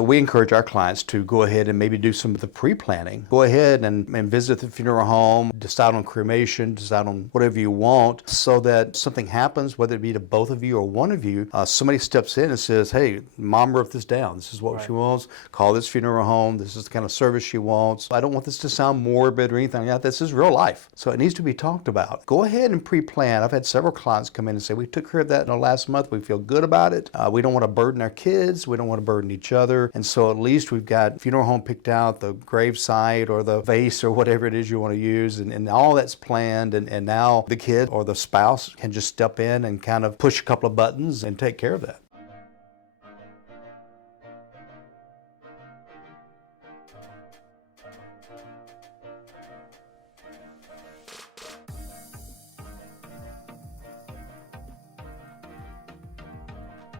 We encourage our clients to go ahead and maybe do some of the pre-planning. Go ahead and visit the funeral home, decide on cremation, decide on whatever you want, so that something happens, whether it be to both of you or one of you, somebody steps in and says, hey, mom wrote this down. This is what she wants. Call this funeral home. This is the kind of service she wants. I don't want this to sound morbid or anything like that. This is real life. So it needs to be talked about. Go ahead and pre-plan. I've had several clients come in and say, we took care of that in the last month. We feel good about it. We don't want to burden our kids. We don't want to burden each other. And so at least we've got funeral home picked out, the grave site or the vase or whatever it is you want to use, and all that's planned, and now the kid or the spouse can just step in and kind of push a couple of buttons and take care of that.